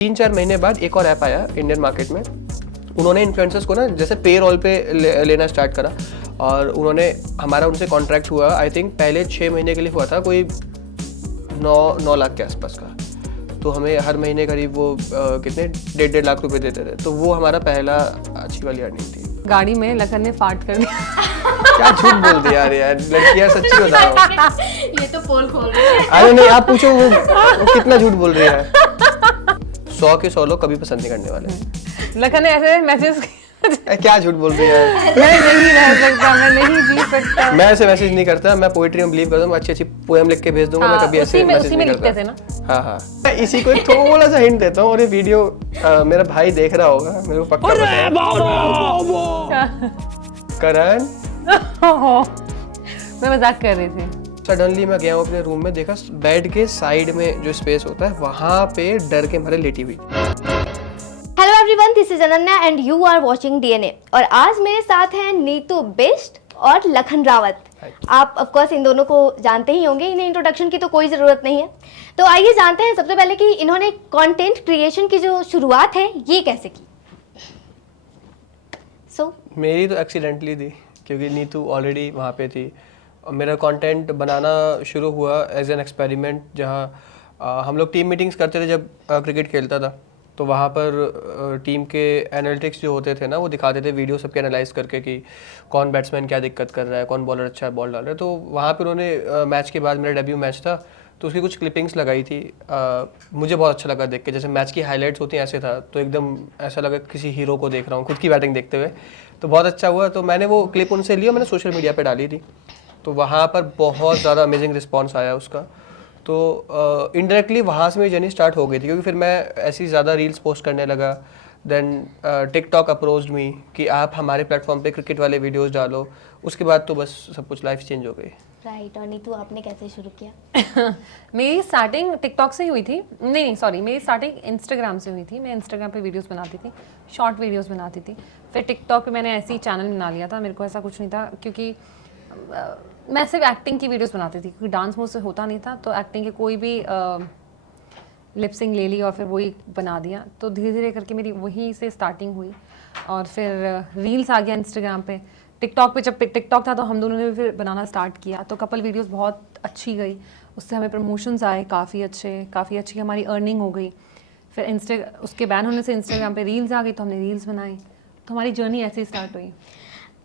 3-4 महीने बाद एक और ऐप आया इंडियन मार्केट में। उन्होंने इन्फ्लुएंसर्स को ना जैसे पे रोल पे लेना स्टार्ट करा और उन्होंने हमारा उनसे कॉन्ट्रैक्ट हुआ। आई थिंक पहले 6 महीने के लिए हुआ था, कोई 9 लाख के आसपास का। तो हमें हर महीने करीब वो कितने 1.5 लाख रुपए देते थे। तो वो हमारा पहला अच्छी वाली अर्निंग थी। गाड़ी में लखन ने फाट कर दिया। क्या झूठ बोल दिया यार लड़कियां, सच्ची बता रहा हूँ। ये तो पोल खोल रही है। अरे नहीं, आप पूछो वो कितना झूठ बोल रही है। 100 के 100 लोग कभी पसंद नहीं करने वाले। लखन ने ऐसे मैसेज क्या झूठ बोल रही है। मैं नहीं रह सकता, मैं नहीं जी सकता। मैं ऐसे मैसेज नहीं करता, मैं पोएट्री में बिलीव करता हूँ। अच्छी अच्छी पोएम लिख के भेज दूंगा। मैं कभी ऐसे मैसेज नहीं करता। थे ना। हाँ हाँ, मैं इसी को एक थोड़ा सा हिंट देता हूँ और ये वीडियो मेरा भाई देख रहा होगा, मेरे को पक्का पता है। करण, मैं मजाक कर रही थी। सडनली मैं गया हूँ अपने रूम में, देखा बेड के साइड में जो स्पेस होता है वहाँ पे डर के मारे लेटी हुई। Hello everyone, this is Ananya and you are watching DNA. और आज मेरे साथ हैं नीतू बिष्ट और लखन रावत। आप ऑफ कोर्स इन दोनों को जानते ही होंगे, इन्हें इंट्रोडक्शन की तो कोई ज़रूरत नहीं है। तो आइए जानते हैं सबसे पहले कि इन्होंने कंटेंट क्रिएशन की जो शुरुआत है ये कैसे की। मेरी तो एक्सीडेंटली थी क्योंकि नीतू ऑलरेडी वहाँ पे थी। और मेरा कंटेंट बनाना शुरू हुआ एज एन एक्सपेरिमेंट, जहाँ हम लोग टीम मीटिंग्स करते थे जब क्रिकेट खेलता था। तो वहाँ पर टीम के एनालिटिक्स जो होते थे ना, वो दिखाते थे वीडियो सबके एनालाइज करके कि कौन बैट्समैन क्या दिक्कत कर रहा है, कौन बॉलर अच्छा बॉल डाल रहा है। तो वहाँ पर उन्होंने मैच के बाद, मेरा डेब्यू मैच था तो उसकी कुछ क्लिपिंग्स लगाई थी। मुझे बहुत अच्छा लगा देख के, जैसे मैच की हाइलाइट्स होती हैं ऐसे था। तो एकदम ऐसा लगा किसी हीरो को देख रहा हूँ खुद की बैटिंग देखते हुए। तो बहुत अच्छा हुआ। तो मैंने वो क्लिप उनसे ली और मैंने सोशल मीडिया पे डाली थी। तो वहाँ पर बहुत ज़्यादा अमेजिंग रिस्पॉन्स आया उसका। तो इनडायरेक्टली वहाँ से मेरी जर्नी स्टार्ट हो गई थी, क्योंकि फिर मैं ऐसी ज़्यादा रील्स पोस्ट करने लगा। देन टिकटॉक अप्रोच्ड मी कि आप हमारे प्लेटफॉर्म पे क्रिकेट वाले वीडियोस डालो। उसके बाद तो बस सब कुछ लाइफ चेंज हो गई। राइट। और नीतू, आपने कैसे शुरू किया? मेरी स्टार्टिंग टिकटॉक से ही हुई थी। नहीं सॉरी, मेरी स्टार्टिंग इंस्टाग्राम से हुई थी। मैं इंस्टाग्राम पे वीडियोस बनाती थी, शॉर्ट वीडियोस बनाती थी। फिर टिकटॉक पे मैंने ऐसे ही चैनल बना लिया था। मेरे को ऐसा कुछ नहीं था, क्योंकि मैं सिर्फ एक्टिंग की वीडियोस बनाती थी, क्योंकि डांस मुझसे होता नहीं था। तो एक्टिंग के कोई भी लिपसिंग ले ली और फिर वही बना दिया। तो धीरे धीरे करके मेरी वहीं से स्टार्टिंग हुई। और फिर रील्स आ गया इंस्टाग्राम पे। टिकटॉक पे जब टिकटॉक था तो हम दोनों ने फिर बनाना स्टार्ट किया। तो कपल वीडियोस बहुत अच्छी गई, उससे हमें प्रमोशंस आए काफ़ी अच्छी हमारी अर्निंग हो गई। फिर उसके बैन होने से इंस्टाग्राम पे रील्स आ गई, तो हमने रील्स बनाई। तो हमारी जर्नी ऐसे ही स्टार्ट हुई।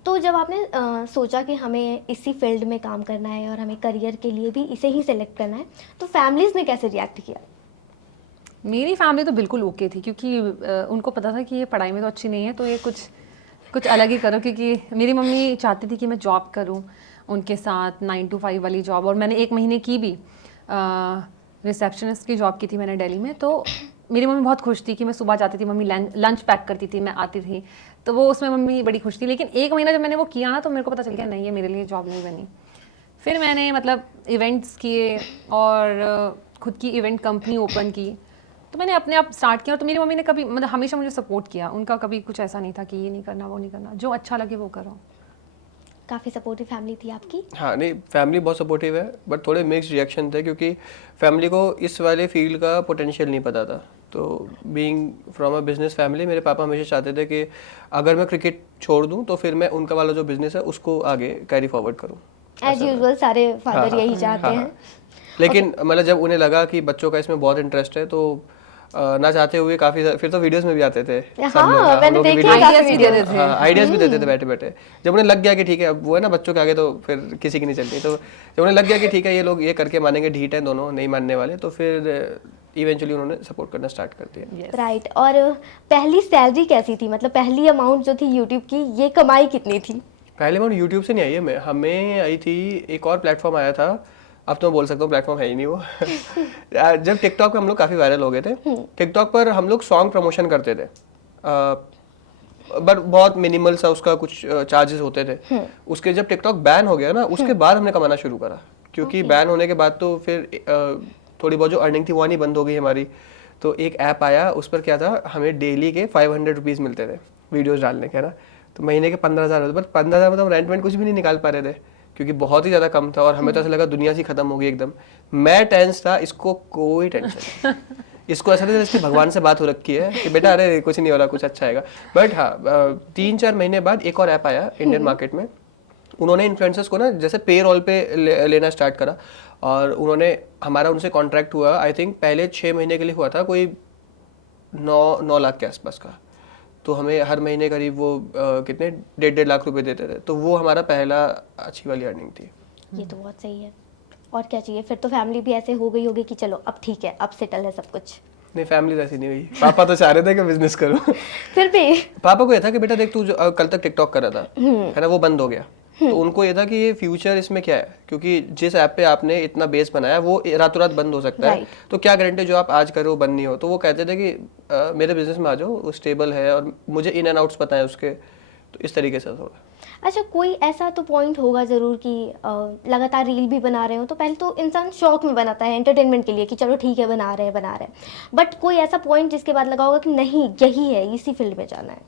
तो जब आपने सोचा कि हमें इसी फील्ड में काम करना है और हमें करियर के लिए भी इसे ही सेलेक्ट करना है, तो फैमिलीज़ ने कैसे रिएक्ट किया? मेरी फैमिली तो बिल्कुल ओके थी, क्योंकि उनको पता था कि ये पढ़ाई में तो अच्छी नहीं है, तो ये कुछ अलग ही करो। क्योंकि मेरी मम्मी चाहती थी कि मैं जॉब करूं उनके साथ, 9 to 5 वाली जॉब। और मैंने 1 महीने की भी रिसेप्शनिस्ट की जॉब की थी मैंने दिल्ली में। तो मेरी मम्मी बहुत खुश थी कि मैं सुबह जाती थी, मम्मी लंच पैक करती थी, मैं आती थी। तो वो उसमें मम्मी बड़ी खुश थी। लेकिन 1 महीना जब मैंने वो किया ना, तो मेरे को पता चल गया नहीं, ये मेरे लिए जॉब नहीं बनी। फिर मैंने मतलब इवेंट्स किए और खुद की इवेंट कंपनी ओपन की। तो मैंने अपने आप स्टार्ट किया। तो मेरी मम्मी ने कभी मतलब हमेशा मुझे सपोर्ट किया। उनका कभी कुछ ऐसा नहीं था कि ये नहीं करना वो नहीं करना, जो अच्छा लगे वो करो। काफ़ी सपोर्टिव फैमिली थी आपकी? हाँ, नहीं फैमिली बहुत सपोर्टिव है, बट थोड़े मिक्स्ड रिएक्शन थे, क्योंकि फैमिली को इस वाले फील्ड का पोटेंशियल नहीं पता था। तो being from a business family, मेरे पापा हमेशा चाहते थे कि अगर मैं क्रिकेट छोड़ दूं तो फिर मैं उनका वाला जो बिजनेस है उसको आगे कैरी फॉरवर्ड करूं। एज यूजुअल सारे फादर यही चाहते हैं। लेकिन मतलब जब उन्हें लगा कि बच्चों का इसमें बहुत इंटरेस्ट है, तो ना चाहते हुए काफी फिर तो वीडियोस में भी आते थे सब लोग। मैंने देखे आइडियाज भी देते थे। आइडियाज भी देते थे बैठे बैठे। जब उन्हें लग गया कि ठीक है, अब वो है ना बच्चों के आगे तो फिर किसी की नहीं चलती। तो जब उन्हें लग गया कि ठीक है ये लोग ये करके मानेंगे, ढीठ है दोनों, नहीं मानने वाले, तो फिर इवेंचुअली उन्होंने सपोर्ट करना स्टार्ट कर दिया। राइट। और पहली सैलरी कैसी थी? मतलब पहली अमाउंट जो थी यूट्यूब की, ये कमाई कितनी थी? पहले अमाउंट यूट्यूब से नहीं आई है, हमें आई थी एक और प्लेटफॉर्म आया था। अब तो मैं बोल सकता हूँ प्लेटफॉर्म है ही नहीं वो। जब टिकटॉक पे हम लोग काफ़ी वायरल हो गए थे, टिकटॉक पर हम लोग सॉन्ग प्रमोशन करते थे, बट बहुत मिनिमल सा उसका कुछ चार्जेस होते थे। उसके जब टिकटॉक बैन हो गया ना, उसके बाद हमने कमाना शुरू करा। क्योंकि बैन होने के बाद तो फिर थोड़ी बहुत जो अर्निंग थी वो आनी बंद हो गई हमारी। तो एक ऐप आया, उस पर क्या था, हमें डेली के 500 रुपीज़ मिलते थे वीडियोज़ डालने के ना। तो महीने के 15,000 होते, बट 15,000 मतलब रेंट वेंट कुछ भी नहीं निकाल पा रहे थे, क्योंकि बहुत ही ज़्यादा कम था। और हमें तो ऐसा लगा दुनिया से खत्म हो गई एकदम। मैं टेंस था, इसको कोई टेंशन नहीं। इसको ऐसा नहीं जैसे भगवान से बात हो रखी है कि बेटा अरे कुछ नहीं हो रहा, कुछ अच्छा आएगा। बट हाँ 3-4 महीने बाद एक और ऐप आया इंडियन मार्केट में। उन्होंने इन्फ्लुएंसर्स को ना जैसे पे रोल पे लेना स्टार्ट करा, और उन्होंने हमारा उनसे कॉन्ट्रैक्ट हुआ। आई थिंक पहले 6 महीने के लिए हुआ था, कोई 9 लाख के आसपास का। तो हमें हर महीने करीब वो कितने 1.5 लाख रुपए देते थे। तो वो हमारा पहला अच्छी वाली अर्निंग थी। ये तो बहुत सही है। और क्या चाहिए फिर? तो फैमिली भी ऐसे हो गई होगी कि चलो अब ठीक है, अब सेटल है सब कुछ। नहीं, फैमिली ऐसी नहीं हुई। पापा तो चाह रहे थे कि बिजनेस करूं। फिर भी पापा को ये था कि बेटा देख तू जो कल तक टिकटॉक कर रहा था है ना, वो बंद हो गया। तो उनको ये था कि ये फ्यूचर इसमें क्या है, क्योंकि जिस ऐप पे आपने इतना बेस बनाया वो रातों रात बंद हो सकता है। तो क्या गारंटी जो आप आज कर रहे हो बंद नहीं हो। तो वो कहते थे कि मेरे बिजनेस में आ जाओ, वो स्टेबल है और मुझे इन एंड आउट्स पता है उसके। तो इस तरीके से थोड़ा। अच्छा, कोई ऐसा तो पॉइंट होगा ज़रूर कि लगातार रील भी बना रहे हो तो पहले तो इंसान शौक में बनाता है, एंटरटेनमेंट के लिए कि चलो ठीक है बना रहे हैं। बट कोई ऐसा पॉइंट जिसके बाद लगा होगा कि नहीं यही है, इसी फील्ड में जाना है?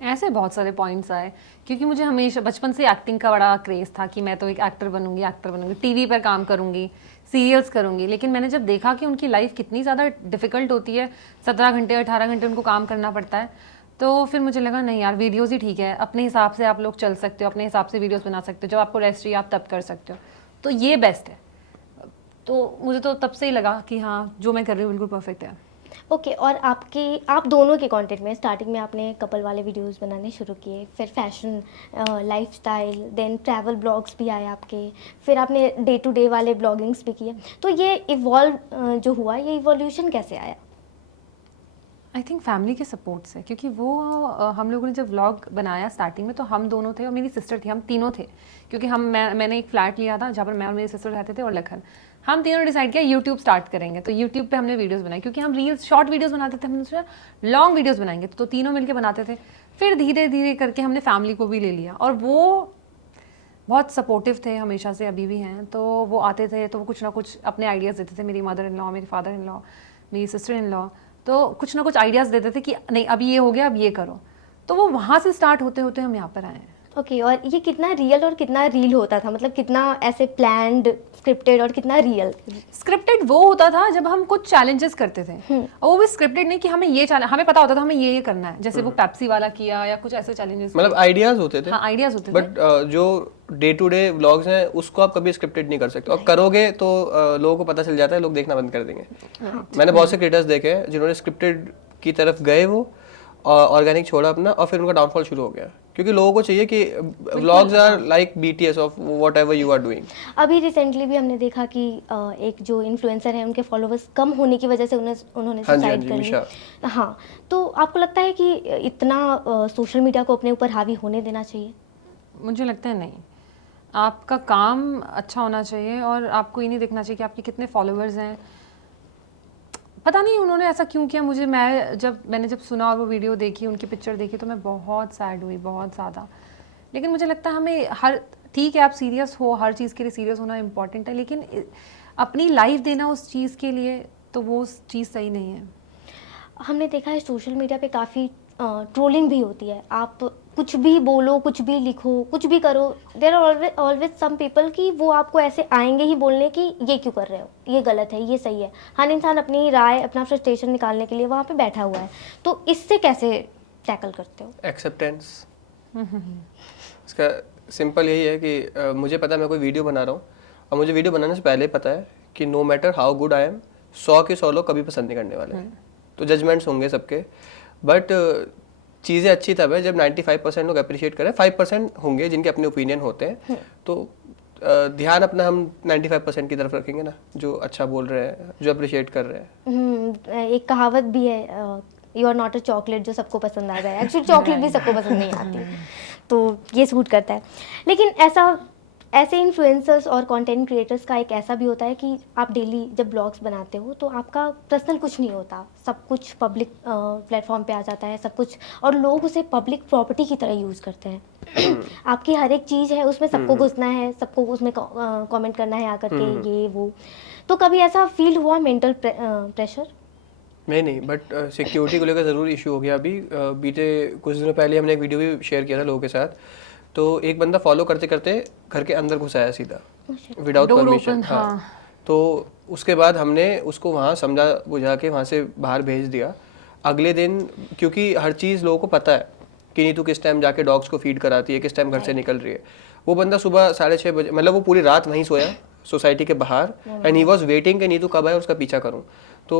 ऐसे बहुत सारे पॉइंट्स आए, क्योंकि मुझे हमेशा बचपन से एक्टिंग का बड़ा क्रेज़ था कि मैं तो एक एक्टर बनूंगी, टीवी पर काम करूंगी, सीरियल्स करूंगी। लेकिन मैंने जब देखा कि उनकी लाइफ कितनी ज़्यादा डिफ़िकल्ट होती है, 17 घंटे 18 घंटे उनको काम करना पड़ता है, तो फिर मुझे लगा नहीं यार, वीडियोज़ ही ठीक है। अपने हिसाब से आप लोग चल सकते हो, अपने हिसाब से वीडियोज़ बना सकते हो, जब आपको रेस्ट चाहिए आप तब कर सकते हो, तो ये बेस्ट है। तो मुझे तो तब से ही लगा कि हाँ, जो मैं कर रही हूँ बिल्कुल परफेक्ट है। ओके, और आप दोनों के कंटेंट में स्टार्टिंग में आपने कपल वाले वीडियोस बनाने शुरू किए, फिर fashion, lifestyle, then travel blogs भी आए आपके, फिर आपने डे टू डे वाले ब्लॉगिंग्स भी किए। तो ये इवॉल्व जो हुआ, ये इवोल्यूशन कैसे आया? आई थिंक फैमिली के सपोर्ट से, क्योंकि वो हम लोगों ने जब व्लॉग बनाया स्टार्टिंग में तो हम दोनों थे और मेरी सिस्टर थी, हम तीनों थे। क्योंकि मैंने एक फ्लैट लिया था जहाँ पर मैं और मेरी सिस्टर रहते थे और लखन। हम तीनों डिसाइड किया यूट्यूब स्टार्ट करेंगे, तो यूट्यूब पे हमने वीडियोस बनाई, क्योंकि हम रील्स शॉर्ट वीडियोस बनाते थे, हमने सोचा लॉन्ग वीडियोस बनाएंगे, तो तीनों मिलकर बनाते थे। फिर धीरे धीरे करके हमने फैमिली को भी ले लिया, और वो बहुत सपोर्टिव थे हमेशा से, अभी भी हैं। तो वो आते थे तो वो कुछ ना कुछ अपने आइडियाज़ देते थे, मेरी मदर इन लॉ, मेरी फादर इन लॉ, मेरी सिस्टर इन लॉ, तो कुछ ना कुछ आइडियाज़ देते थे कि नहीं अभी ये हो गया, अब ये करो। तो वो वहाँ से स्टार्ट होते होते हम यहाँ पर आए हैं। ओके, और ये कितना रियल और कितना रील होता था? मतलब कितना ऐसे प्लान्ड, स्क्रिप्टेड और कितना रियल? स्क्रिप्टेड वो होता था जब हम कुछ चैलेंजेस करते थे, और वो भी स्क्रिप्टेड नहीं कि हमें ये हमें पता होता था हमें ये करना है, जैसे वो पेप्सी वाला किया या कुछ ऐसे चैलेंजेस, मतलब आइडियाज होते थे। हाँ, आइडियाज होते थे। बट जो डे टू डे व्लॉग्स हैं उसको आप कभी स्क्रिप्टेड नहीं कर सकते, और करोगे तो लोगों को पता चल जाता है, लोग देखना बंद कर देंगे। मैंने बहुत से क्रिएटर्स देखे हैं जिन्होंने स्क्रिप्टेड की तरफ गए, वो ऑर्गेनिक छोड़ा अपना, और फिर उनका डाउनफॉल शुरू हो गया, क्योंकि लोगों को चाहिए कि vlogs are like BTS of whatever you are doing. अभी रिसेंटली भी हमने देखा कि एक जो इन्फ्लुएंसर है उनके फॉलोअर्स कम होने की वजह से उन्होंने सुसाइड कर लिया। हाँ, तो आपको लगता है कि इतना सोशल मीडिया को अपने ऊपर हावी होने देना चाहिए? मुझे लगता है नहीं, आपका काम अच्छा होना चाहिए, और आपको ये नहीं देखना चाहिए कि आपके कितने फॉलोअर्स हैं। पता नहीं उन्होंने ऐसा क्यों किया, मैंने जब सुना और वो वीडियो देखी, उनकी पिक्चर देखी, तो मैं बहुत सैड हुई, बहुत ज़्यादा। लेकिन मुझे लगता है हमें ठीक है, आप सीरियस हो, हर चीज़ के लिए सीरियस होना इम्पॉर्टेंट है, लेकिन अपनी लाइफ देना उस चीज़ के लिए, तो वो चीज़ सही नहीं है। हमने देखा है सोशल मीडिया पे काफ़ी ट्रोलिंग भी होती है। आप कुछ भी बोलो, कुछ भी लिखो, कुछ भी करो, there are always some people कि वो आपको ऐसे आएंगे ही बोलने कि ये क्यों कर रहे हो, ये गलत है, ये सही है। हर इंसान अपनी राय, अपना फ्रस्ट्रेशन निकालने के लिए वहाँ पे बैठा हुआ है। तो इससे कैसे टैकल करते हो? एक्सेप्टेंस। इसका सिंपल यही है कि मुझे पता है मैं कोई वीडियो बना रहा हूँ, और मुझे वीडियो बनाने से पहले पता है कि no matter how good I am, 100 के 100 लोग कभी पसंद नहीं करने वाले हैं। तो जजमेंट्स होंगे सबके, बट चीज़ें अच्छी तब है जब 95% लोग अप्रिशिएट करें। 5% होंगे जिनके अपने ओपिनियन होते हैं, तो ध्यान अपना हम 95% की तरफ रखेंगे ना, जो अच्छा बोल रहे हैं, जो अप्रिशिएट कर रहे हैं। एक कहावत भी है, you are not a chocolate जो सबको पसंद आ जाए। एक्चुअली चॉकलेट भी सबको पसंद नहीं आती, तो ये सूट करता है। लेकिन ऐसे इन्फ्लुएंसर्स और कंटेंट क्रिएटर्स का एक ऐसा भी होता है कि आप डेली जब ब्लॉग्स बनाते हो तो आपका पर्सनल कुछ नहीं होता, सब कुछ पब्लिक प्लेटफॉर्म पे आ जाता है सब कुछ, और लोग उसे पब्लिक प्रॉपर्टी की तरह यूज़ करते हैं। आपकी हर एक चीज़ है उसमें सबको घुसना है, सबको उसमें कमेंट करना है आकर के, ये वो। तो कभी ऐसा फील हुआ मेंटल प्रेशर? नहीं, बट सिक्योरिटी को लेकर ज़रूर इशू हो गया। अभी बीते कुछ दिनों पहले हमने एक वीडियो भी शेयर किया था लोगों के साथ, तो एक बंदा फॉलो करते करते घर के अंदर घुस आया सीधा, विदाउट परमिशन। हाँ, तो उसके बाद हमने उसको वहाँ समझा बुझा के वहाँ से बाहर भेज दिया। अगले दिन क्योंकि हर चीज़ लोगों को पता है कि नीतू किस टाइम जाके डॉग्स को फीड कराती है, किस टाइम घर से निकल रही है। वो बंदा सुबह 6:30 बजे, मतलब वो पूरी रात वहीं सोया सोसाइटी के बाहर, एंड ही वॉज वेटिंग कि नीतू कब आए उसका पीछा करूँ। तो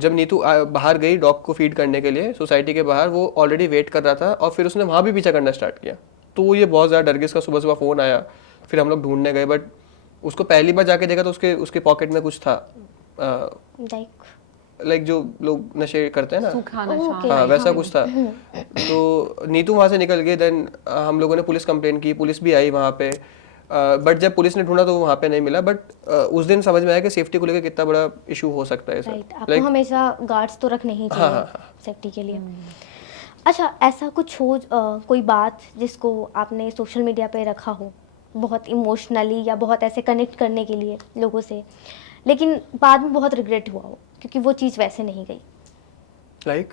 जब नीतू बाहर गई डॉग को फीड करने के लिए सोसाइटी के बाहर, वो ऑलरेडी वेट कर रहा था और फिर उसने वहाँ भी पीछा करना स्टार्ट किया। तो ये बहुत ज़्यादा डर गया, इसका सुबह सुबह फ़ोन आया, फिर हम लोग ढूंढने गए, बट उसको पहली बार जाके देखा तो उसके पॉकेट में कुछ था, लाइक जो लोग नशे करते हैं ना, सूखा नशा। हाँ वैसा कुछ था। तो नीतू वहाँ से निकल गई। देन हम लोगों ने पुलिस कंप्लेंट की, पुलिस भी आई वहाँ पे, बट जब पुलिस ने ढूंढा तो वहाँ पे नहीं मिला। बट उस दिन समझ में आया कि सेफ्टी को लेकर कितना बड़ा इशू हो सकता है। आपको हमेशा गार्ड्स तो रखने ही चाहिए सेफ्टी के लिए। अच्छा, ऐसा कुछ हो कोई बात जिसको आपने सोशल मीडिया पे रखा हो बहुत इमोशनली या बहुत ऐसे कनेक्ट करने के लिए लोगों से, लेकिन बाद में बहुत रिग्रेट हुआ हो क्योंकि वो चीज़ वैसे नहीं गई? लाइक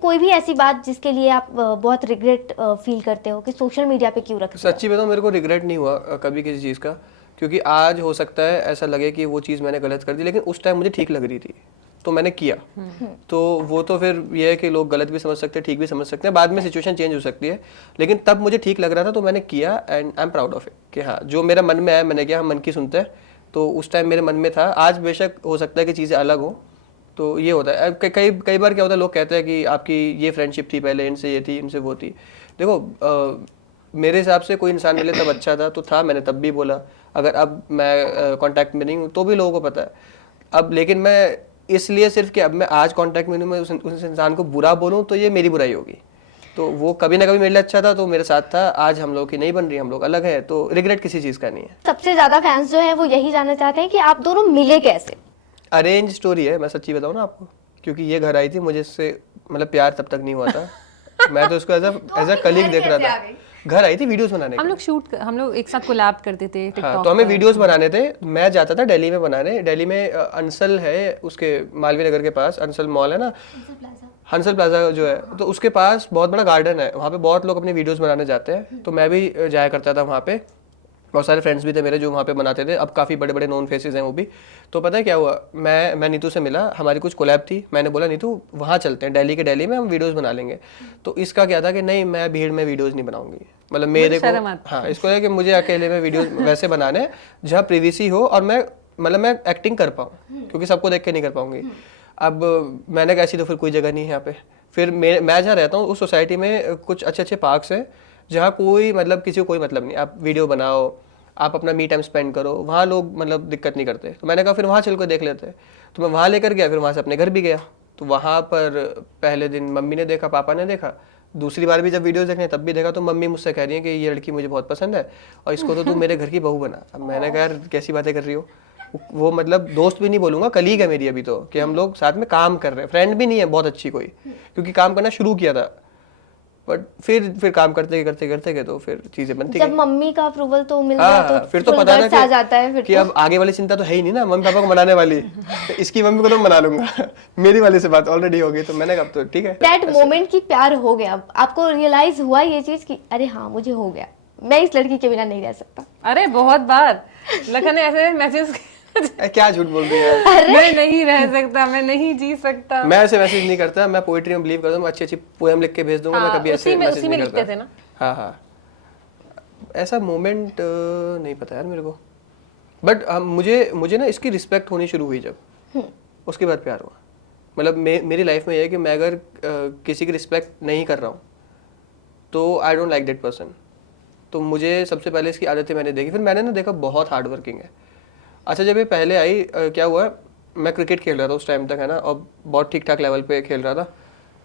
कोई भी ऐसी बात जिसके लिए आप बहुत रिग्रेट फील करते हो कि सोशल मीडिया पे क्यों रख? सच्ची बताऊं, मेरे को रिग्रेट नहीं हुआ कभी किसी चीज़ का, क्योंकि आज हो सकता है ऐसा लगे कि वो चीज़ मैंने गलत कर दी, लेकिन उस टाइम मुझे ठीक लग रही थी तो मैंने किया। तो वो तो फिर ये है कि लोग गलत भी समझ सकते हैं, ठीक भी समझ सकते हैं, बाद में सिचुएशन चेंज हो सकती है, लेकिन तब मुझे ठीक लग रहा था तो मैंने किया, and I am proud of it कि हाँ जो मेरा मन में आया मैंने किया। हम मन की सुनते हैं, तो उस टाइम मेरे मन में था। आज बेशक हो सकता है कि चीज़ें अलग हो, तो ये होता है। कई बार क्या होता है, लोग कहते हैं कि आपकी ये फ्रेंडशिप थी पहले, इनसे ये थी, इनसे वो थी। देखो मेरे हिसाब से कोई इंसान मिले तब अच्छा था तो था, मैंने तब भी बोला। अगर अब मैं कांटेक्ट में नहीं हूँ तो भी लोगों को पता है अब, लेकिन मैं इसलिए सिर्फ कि अब मैं आज कांटेक्ट में हूँ, मैं उस इंसान को बुरा बोलूँ तो ये मेरी बुराई होगी। तो वो कभी ना कभी मेरे लिए अच्छा था तो मेरे साथ था, आज हम लोग की नहीं बन रही, हम लोग अलग है, तो रिग्रेट किसी चीज़ का नहीं है। सबसे ज़्यादा फैंस जो है वो यही जानना चाहते हैं कि आप दोनों मिले कैसे? अरेंज स्टोरी है, मैं सच्ची बताऊँ ना आपको, क्योंकि ये घर आई थी, मुझे इससे मतलब प्यार तब तक नहीं हुआ था। मैं तो उसको एज अ कलीग देख रहा था। घर आई थी वीडियोस बनाने, हम लोग एक साथ कोलैब करते थे टिकटॉक। हाँ, तो हमें वीडियोस बनाने थे। मैं जाता था दिल्ली में बनाने। दिल्ली में अंसल है, उसके मालवीय नगर के पास अंसल मॉल है ना, हंसल प्लाजा जो है, तो उसके पास बहुत बड़ा गार्डन है, वहाँ पे बहुत लोग अपने वीडियोस बनाने जाते हैं। तो मैं भी जाया करता था वहाँ पे, बहुत सारे फ्रेंड्स भी थे मेरे जो वहाँ पे बनाते थे। अब काफ़ी बड़े बड़े नोन फेसेस हैं वो भी। तो पता है क्या हुआ, मैं नीतू से मिला, हमारी कुछ कोलैब थी। मैंने बोला नीतू वहाँ चलते हैं, दिल्ली में हम वीडियोस बना लेंगे। तो इसका क्या था कि नहीं, मैं भीड़ में वीडियोस नहीं बनाऊंगी, मतलब मेरे को हाँ इसको है कि मुझे अकेले में वीडियोस वैसे बनाने जहाँ प्रिवेसी हो और मैं एक्टिंग कर पाऊँ, क्योंकि सबको देख के नहीं कर पाऊंगी। अब मैंने कहा ऐसी तो फिर कोई जगह नहीं है यहाँ पे। फिर मैं जहाँ रहता हूँ उस सोसाइटी में कुछ अच्छे अच्छे पार्क्स हैं जहाँ कोई मतलब किसी को कोई मतलब नहीं, आप वीडियो बनाओ, आप अपना मी टाइम स्पेंड करो, वहाँ लोग मतलब दिक्कत नहीं करते। तो मैंने कहा फिर वहाँ चल कर देख लेते हैं। तो मैं वहाँ लेकर गया, फिर वहाँ से अपने घर भी गया। तो वहाँ पर पहले दिन मम्मी ने देखा, पापा ने देखा, दूसरी बार भी जब वीडियोस देखने तब भी देखा। तो मम्मी मुझसे कह रही है कि ये लड़की मुझे बहुत पसंद है और इसको तो तू मेरे घर की बहू बना। अब मैंने कहा यार कैसी बातें कर रही हो, वो मतलब दोस्त भी नहीं बोलूँगा, कलीग है मेरी अभी तो, कि हम लोग साथ में काम कर रहे हैं, फ्रेंड भी नहीं है बहुत अच्छी कोई, क्योंकि काम करना शुरू किया था। बट फिर काम करते गए तो फिर चीजें बनती जब मम्मी का अप्रूवल तो मिल गया तो फिर तो पता ना आ जाता है फिर कि अब आगे वाली चिंता तो है ही नहीं ना, मम्मी पापा को मनाने वाली। तो इसकी मम्मी को तो मना लूंगा, मेरी वाली से बात ऑलरेडी हो गई। तो मैंने कहा तो ठीक है, दैट मोमेंट की प्यार हो गया, आपको रियलाइज हुआ ये चीज कि अरे हाँ मुझे हो गया, मैं इस लड़की के बिना नहीं रह सकता? अरे बहुत बार लखन ने ऐसे मैसेज क्या झूठ बोल रही है, मैं नहीं रह सकता, मैं नहीं जी सकता। मैं ऐसे मैसेज नहीं करता, मैं पोएट्री में बिलीव करता हूँ, अच्छी अच्छी पोएम लिख के भेज दूंगा। मैं कभी ऐसे मैसेज नहीं करता। लिखते थे ना। हाँ ऐसा मोमेंट नहीं पता यार मेरे को, बट मुझे ना इसकी रिस्पेक्ट होनी शुरू हुई जब, उसके बाद प्यार हुआ। मतलब मेरी लाइफ में ये है कि मैं अगर किसी की रिस्पेक्ट नहीं कर रहा हूँ तो I don't like that person. तो मुझे सबसे पहले इसकी आदतें मैंने देखी, फिर मैंने ना देखा बहुत हार्ड वर्किंग है। अच्छा जब ये पहले आई क्या हुआ, मैं क्रिकेट खेल रहा था उस टाइम तक है ना, और बहुत ठीक ठाक लेवल पे खेल रहा था।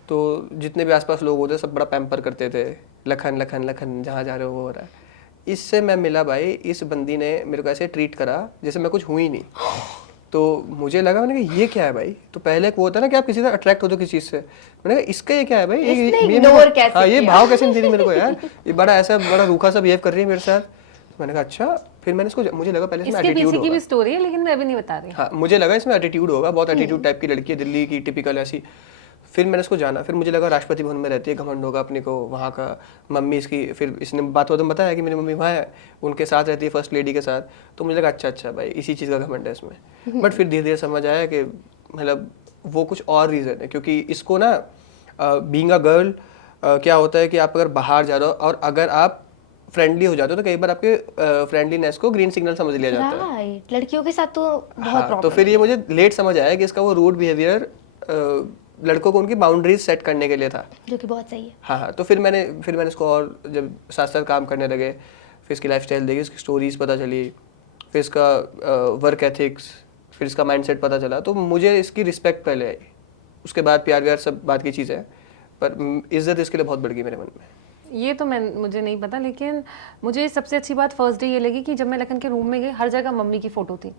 तो जितने भी आसपास लोग होते सब बड़ा पैम्पर करते थे, लखन लखन लखन जहाँ जा रहे हो वो हो रहा है। इससे मैं मिला भाई, इस बंदी ने मेरे को ऐसे ट्रीट करा जैसे मैं कुछ हुई नहीं। तो मुझे लगा, मैंने कहा ये क्या है भाई। तो पहले वो होता है ना कि आप किसी से अट्रैक्ट होते हो किसी चीज़ से, मैंने कहा इसका ये क्या है भाई, ये भाव कैसे नहीं दे रही मेरे को यार, ये बड़ा रूखा सा बिहेव कर रही है मेरे साथ। मैंने कहा अच्छा, फिर मैंने इसको, मुझे लगा पहले इसमें एटीट्यूड होगा, की भी स्टोरी है लेकिन मैं अभी नहीं बता रही। हाँ मुझे लगा इसमें एटीट्यूड होगा, बहुत एटीट्यूड टाइप की लड़की है, दिल्ली की टिपिकल ऐसी। फिर मैंने इसको जाना, फिर मुझे लगा राष्ट्रपति भवन में रहती है, घमंड होगा अपने को वहाँ का, मम्मी इसकी, फिर इसने बात तो बताया कि मेरी मम्मी वहाँ है, उनके साथ रहती है फर्स्ट लेडी के साथ, तो मुझे लगा अच्छा भाई इसी चीज़ का घमंड है इसमें। बट फिर धीरे धीरे समझ आया कि मतलब वो कुछ और रीज़न है, क्योंकि इसको ना बीइंग अ गर्ल क्या होता है कि आप अगर बाहर जा रहे हो और अगर आप फ्रेंडली हो जाते हो तो कई बार आपके फ्रेंडलीनेस को ग्रीन सिग्नल समझ लिया जाता है। राइट, लड़कियों के साथ तो बहुत हाँ, तो प्रॉब्लम। फिर ये मुझे लेट समझ आया कि इसका वो रूड बिहेवियर लड़कों को उनकी बाउंड्रीज सेट करने के लिए था, जो कि बहुत सही है। हाँ। तो फिर मैंने इसको और जब साथ साथ काम करने लगे, फिर इसकी लाइफस्टाइल देखी, इसकी स्टोरीज पता चली, फिर इसका वर्क एथिक्स, फिर इसका माइंडसेट पता चला, तो मुझे इसकी रिस्पेक्ट पहले आई, उसके बाद प्यार व्यार सब बात की चीज़ है, पर इज्जत इसके लिए बहुत बढ़ गई मेरे मन में। ये तो मुझे नहीं पता, लेकिन मुझे सबसे अच्छी बात फर्स्ट डे ये लगी कि जब मैं लखन के रूम में गई, हर जगह मम्मी की फ़ोटो थी।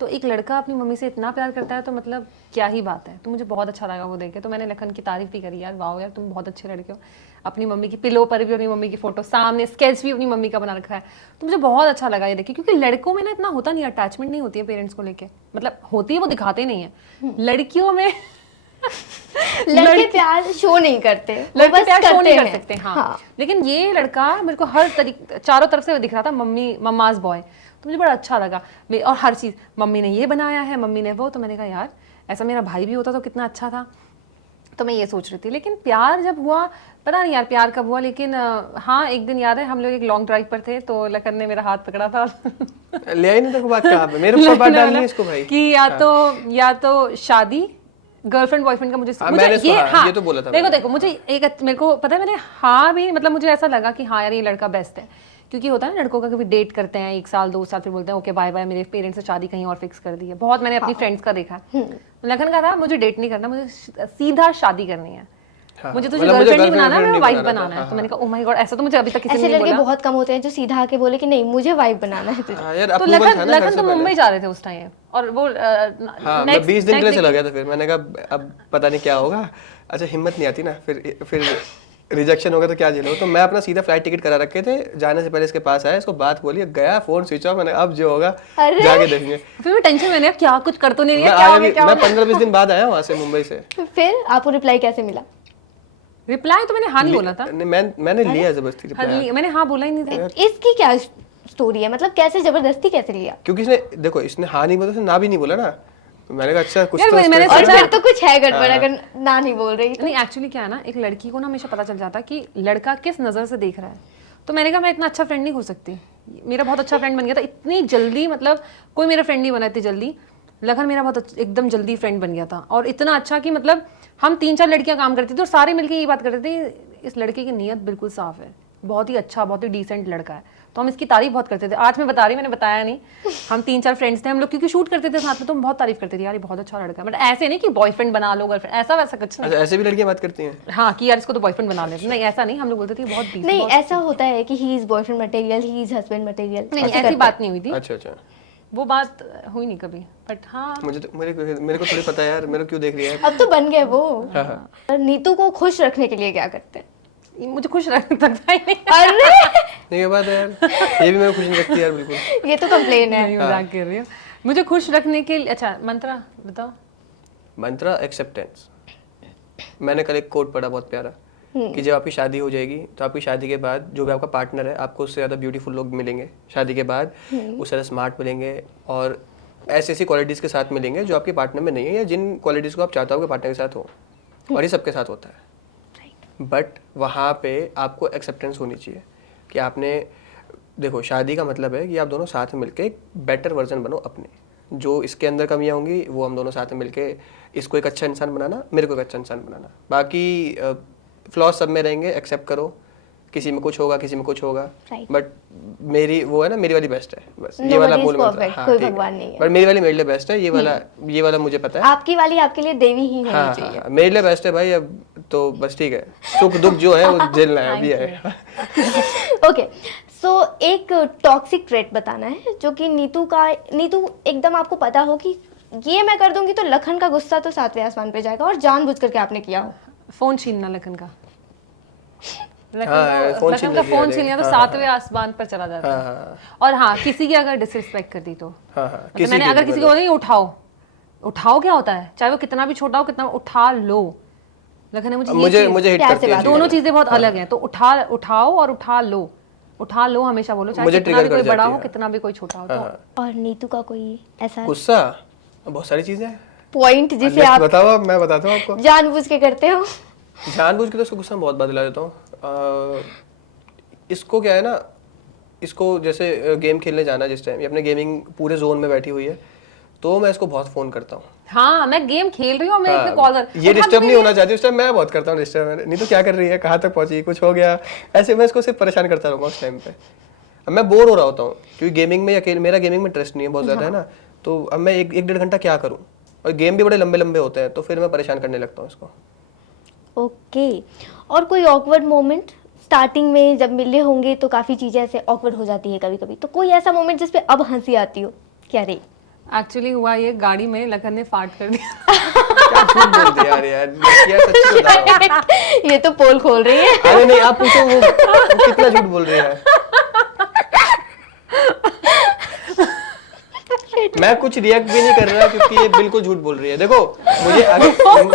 तो एक लड़का अपनी मम्मी से इतना प्यार करता है तो मतलब क्या ही बात है। तो मुझे बहुत अच्छा लगा वो देख के। तो मैंने लखन की तारीफ भी करी, यार वाह यार तुम बहुत अच्छे लड़के हो, अपनी मम्मी की पिलो पर भी अपनी मम्मी की फ़ोटो, सामने स्केच भी अपनी मम्मी का बना रखा है। तो मुझे बहुत अच्छा लगा ये देख के, क्योंकि लड़कों में ना इतना होता नहीं, अटैचमेंट नहीं होती है पेरेंट्स को लेके, मतलब होती है वो दिखाते नहीं है। लड़कियों में लड़के प्यार शो नहीं करते, लड़के प्यार शो नहीं कर हैं। सकते, हाँ। लेकिन ये लड़का मेरे को हर तरीके चारों तरफ से दिख रहा था, मम्माज बॉय। तो मुझे बड़ा अच्छा लगा, और हर चीज़ मम्मी ने ये बनाया है, मम्मी ने वो। तो मैंने कहा यार ऐसा मेरा भाई भी होता तो कितना अच्छा था। तो मैं ये सोच रही थी। लेकिन प्यार जब हुआ, पता नहीं यार प्यार कब हुआ, लेकिन हाँ एक दिन याद है हम लोग एक लॉन्ग ड्राइव पर थे, तो लखन ने मेरा हाथ पकड़ा था ले आई नहीं, देखो बात कहाँ पे, मेरे ऊपर बात डालनी है इसको भाई कि या तो शादी, गर्लफ्रेंड बॉयफ्रेंड का मुझे ये तो बोला था। देखो मुझे मेरे को पता है, मैंने हाँ भी मतलब मुझे ऐसा लगा कि हाँ यार ये लड़का बेस्ट है, क्योंकि होता है ना लड़कों का कभी डेट करते हैं 1 साल 2 साल, फिर बोलते हैं ओके बाय बाय, मेरे पेरेंट्स ने शादी कहीं और फिक्स कर दी है। बहुत मैंने अपनी फ्रेंड्स का देखा है। लखन का था मुझे डेट नहीं करना, मुझे सीधा शादी करनी है, मुझे तुझे गर्लफ्रेंड नहीं बनाना, मेरा वाइफ बनाना है। तो मैंने कहा ओ माय गॉड, ऐसा तो मुझे अभी तक किसी ने नहीं बोला। ऐसे लड़के बहुत कम होते हैं जो सीधा आके बोले कि नहीं मुझे वाइफ बनाना है तुझे। तो लखन तो मुंबई जा रहे थे उस टाइम, और वो मैं 20 दिन के लिए चला गया था। फिर मैंने कहा अब पता नहीं क्या होगा, अच्छा हिम्मत नहीं आती ना, फिर रिजेक्शन होगा तो क्या झेलो। तो मैं अपना सीधा फ्लाइट टिकट करा रखे थे, जाने से पहले इसके पास आया, इसको बात बोली, गया, फोन स्विच ऑफ, मैंने अब जो होगा जाके देखेंगे। फिर मैं टेंशन, मैंने क्या कुछ कर तो नहीं रही है, मैं 15-20 दिन बाद आया वहां से मुंबई से। फिर आपको रिप्लाई कैसे मिला? रिप्लाई तो मैंने हाँ नहीं बोला था, मैंने लिया जबरदस्ती रिप्लाई, मैंने हाँ बोला ही नहीं था। इसकी क्या स्टोरी है, मतलब कैसे जबरदस्ती कैसे लिया? क्योंकि इसने हाँ नहीं बोला, ना भी नहीं बोला ना, तो मैंने कहा अच्छा कुछ और फिर तो कुछ है गड़बड़ अगर ना नहीं बोल रही। नहीं एक्चुअली क्या है ना, एक लड़की को ना हमेशा पता चल जाता कि लड़का किस नज़र से देख रहा है। तो मैंने कहा मैं इतना अच्छा फ्रेंड नहीं हो सकती, मेरा बहुत अच्छा फ्रेंड बन गया था इतनी जल्दी, मतलब कोई मेरा फ्रेंड नहीं बना इतनी जल्दी। लखन मेरा बहुत एकदम जल्दी फ्रेंड बन गया था, और इतना अच्छा कि मतलब हम 3-4 लड़कियां काम करती थी और सारे मिलकर यही बात करते थे इस लड़के की नीयत बिल्कुल साफ है, बहुत ही अच्छा, बहुत ही डिसेंट लड़का है। तो हम इसकी तारीफ बहुत करते थे। आज मैं बता रही, मैंने बताया नहीं, हम 3-4 फ्रेंड्स थे हम लोग, क्योंकि शूट करते थे साथ में, तो हम बहुत तारीफ करते थे यार ये बहुत अच्छा लड़का है। बट ऐसे नहीं कि बॉयफ्रेंड बना लो, गर्लफ्रेंड, ऐसा वैसा कुछ नहीं। ऐसे भी लड़कियां बात करती हैं हाँ कि यार इसको तो बॉयफ्रेंड बना लेते, नहीं ऐसा नहीं, हम लोग बोलते थे बहुत decent, नहीं ऐसा होता है कि he is boyfriend material, he is husband material, नहीं ऐसी बात नहीं हुई थी। अच्छा वो बात हुई नहीं कभी, बट हाँ मेरे को थोड़ी पता है यार, मेरे को क्यों देख रही है। अब तो बन गए वो। नीतू को खुश रखने के लिए क्या करते हैं? मुझे खुश रख सकता ही नहीं। अरे नहीं ये बात है यार, ये भी मेरे को खुश नहीं रखती यार बिल्कुल। ये तो कंप्लेन है। नहीं मजाक कर रही हूँ। मुझे खुश रखने के लिए, अच्छा मंत्रा बताओ। मंत्रा एक्सेप्टेंस। मैंने कल एक कोट पढ़ा बहुत प्यारा, कि जब आपकी शादी हो जाएगी तो आपकी शादी के बाद जो भी आपका पार्टनर है, आपको उससे ज़्यादा ब्यूटीफुल लोग मिलेंगे शादी के बाद, उससे ज़्यादा स्मार्ट मिलेंगे, और ऐसी क्वालिटीज़ के साथ मिलेंगे जो आपके पार्टनर में नहीं है, या जिन क्वालिटीज़ को आप चाहते हो आपके पार्टनर के साथ हो, और ये सबके साथ होता है। बट वहाँ पे आपको एक्सेप्टेंस होनी चाहिए कि आपने, देखो शादी का मतलब है कि आप दोनों साथ में मिलके एक बेटर वर्जन बनो अपने, जो इसके अंदर कमियाँ होंगी वो हम दोनों साथ में मिलके इसको एक अच्छा इंसान बनाना, मेरे को एक अच्छा इंसान बनाना। बाकी फ्लॉज सब में रहेंगे, एक्सेप्ट करो, किसी में कुछ होगा किसी में कुछ होगा, बट मेरी वो है ना, मेरी वाली बेस्ट है, बस ये वाला बोल मंत्र। हाँ, कोई भगवान नहीं है, बट मेरी वाली मेरे लिए बेस्ट है, ये वाला मुझे पता है। आपकी वाली आपके लिए देवी ही होनी चाहिए। हाँ, मेरे लिए बेस्ट है भाई, अब तो बस ठीक है, सुख दुख जो है वो झेलना है, अभी है। ओके सो एक टॉक्सिक ट्रेट बताना है जो कि नीतू एकदम आपको पता हो कि ये मैं कर दूंगी तो लखन का गुस्सा तो 7वें आसमान पे जाएगा, और जानबूझ करके आपने किया हो। फोन छीनना लखन का, फोन छीन लिया तो 7वें आसमान पर चला जाता है। और हाँ किसी की अगर डिसरिस्पेक्ट कर दी तो, मैंने अगर किसी को नहीं उठाओ क्या होता है, चाहे वो कितना भी छोटा हो, कितना उठा लो, लखन ने मुझे मुझे हिट प्यार करती से है बात चीज़ें। दोनों चीजें बहुत अलग हैं, तो उठाओ और उठा लो हमेशा बोलो, चाहे मुझे कितना भी trigger कोई कर बड़ा जाती हो है। कितना भी कोई छोटा हो। तो और नीतू का कोई ऐसा गुस्सा बहुत सारी चीजें हैं। पॉइंट जिसे List आप बताओ, अब मैं बताता हूँ आपको। जानबूझ के करते हो? जानबूझ के तो उसको गुस्सा में बहुत बार दिला देता हूँ। इसको क्या है ना, इसको जैसे गेम खेलने जाना जिस टाइम, ये अपने गेमिंग पूरे जोन में बैठी हुई है, तो मैं इसको बहुत फोन करता हूँ। हाँ, मैं गेम खेल रही हूँ, मैं इतने कॉल कर, ये डिस्टर्ब नहीं होना चाहती उस टाइम, मैं बहुत करता हूँ डिस्टर्ब। नहीं तो क्या कर रही है, कहाँ तक पहुंची, कुछ हो गया, ऐसे मैं इसको सिर्फ परेशान करता रहूँगा उस टाइम पे। अब मैं बोर हो रहा होता हूँ क्योंकि गेमिंग में अकेले, मेरा गेमिंग में इंटरेस्ट नहीं है बहुत ज़्यादा है ना, तो अब मैं एक डेढ़ घंटा क्या करूँ, और गेम भी बड़े लंबे लंबे होते हैं, तो फिर मैं परेशान करने लगता हूँ इसको। ओके। और कोई ऑकवर्ड मोमेंट स्टार्टिंग में जब मिले होंगे तो काफी चीजें ऐसे ऑकवर्ड हो जाती है कभी कभी, तो कोई ऐसा मोमेंट जिसपे अब हंसी आती हो? क्या रे? एक्चुअली हुआ ये, गाड़ी में लखन ने फार्ट कर दिया। क्या झूठ बोल दिया यार, क्या सच्ची बता रहा हूँ। ये तो पोल खोल रही है। अरे नहीं, आप पूछो वो कितना झूठ बोल रही है। मैं कुछ रिएक्ट भी नहीं कर रहा क्योंकि ये बिल्कुल झूठ बोल रही है। देखो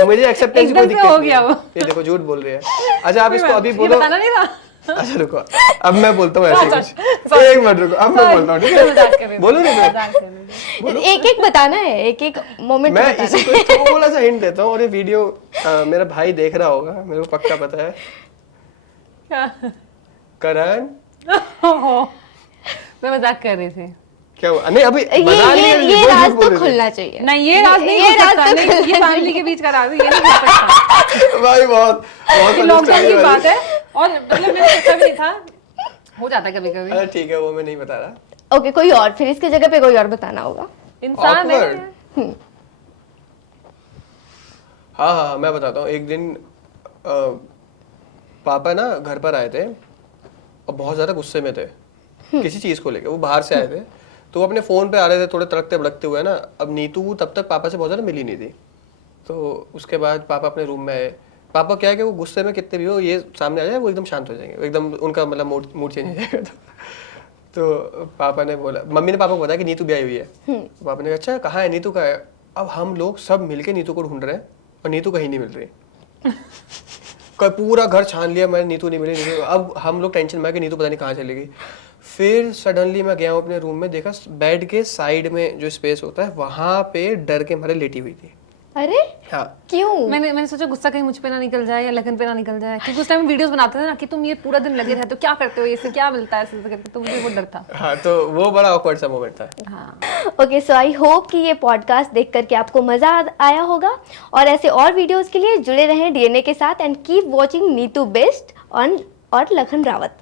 मुझे एक्सेप्टेंस की कोई एकदम से दिक्कत हो नहीं गया है। वो। ये देखो झूठ बोल रही है। अच्छा आप इसको अभी ये बोलो। बताना नहीं था। अच्छा रुको, अब मैं बोलता हूँ ऐसे Sorry, कुछ। sorry. एक मिनट रुको, अब मैं बोलता हूँ, ठीक मजाक कर रही है? थी, बोलो नहीं मजाक कर रही थी। एक एक बताना है, एक एक मोमेंट मैं बताना इसी को थोड़ा सा हिंट देता हूँ, और ये वीडियो मेरा भाई देख रहा होगा, मेरे को पक्का पता है। क्या? करण मैं मजाक कर रही थी। क्या हुआ? नहीं अभी है। बता रही है, ये बहुत राज झूठ बोल तो रही थी। खुलना चाहिए। नहीं, ये राज नहीं ये हो राज सकता, तो नहीं, खुलना ये फैमिली चाहिए। के बीच का राज है, ये नहीं हो सकता। भाई बहुत बहुत ये लॉकडाउन की understanding बात वाली। है, और मतलब मैंने सोचा भी नहीं था, हो जाता है कभी कभी। अरे ठीक है, वो मैं नहीं बता रहा। ओके, कोई और, फिर इसकी जगह पे कोई और बताना होगा। इंसान है। Awkward. हाँ हाँ मैं बताता हूँ। एक दिन पापा ना घर पर आए थे और बहुत ज़्यादा गुस्से में थे किसी चीज़ को लेकर। वो बाहर से आए थे तो वो अपने फ़ोन पे आ रहे थे, थोड़े तड़कते भड़कते हुए ना। अब नीतू तब तक पापा से बहुत ज़्यादा मिली नहीं थी, तो उसके बाद पापा अपने रूम में आए। पापा क्या है कि वो गुस्से में कितने भी हो, ये सामने आ जाए वो एकदम शांत हो जाएंगे, एकदम उनका मतलब मूड चेंज हो जाएगा। तो पापा ने बोला, मम्मी ने पापा को बताया कि नीतू भी आई हुई है। पापा ने कहा अच्छा कहाँ है नीतू, कहाँ है? अब हम लोग सब मिलके नीतू को ढूंढ रहे हैं और नीतू कहीं नहीं मिल रही। पूरा घर छान लिया मैंने, नीतू नहीं मिली, नीतू। अब हम लोग टेंशन में कि नीतू पता नहीं कहाँ चली गई। फिर सडनली मैं गया हूँ अपने रूम में, देखा बेड के साइड में जो स्पेस होता है वहां पे डर के मारे लेटी हुई थी। अरे हाँ क्यों? मैंने सोचा गुस्सा कहीं मुझ पे ना निकल जाए या लगन पे ना निकल जाए, क्योंकि उस टाइम वीडियोस बनाते थे ना कि तुम ये पूरा दिन लगे रहते हो, क्या करते हो, इससे क्या मिलता है, ऐसे करके, तो मुझे वो डर था। हाँ, तो वो बड़ा ऑकवर्ड सा मोमेंट था। हाँ, ओके, सो आई होप कि ये पॉडकास्ट देख करके आपको मजा आया होगा, और ऐसे और वीडियोस के लिए जुड़े रहें डीएनए के साथ and keep watching Neetu best और लखन रावत।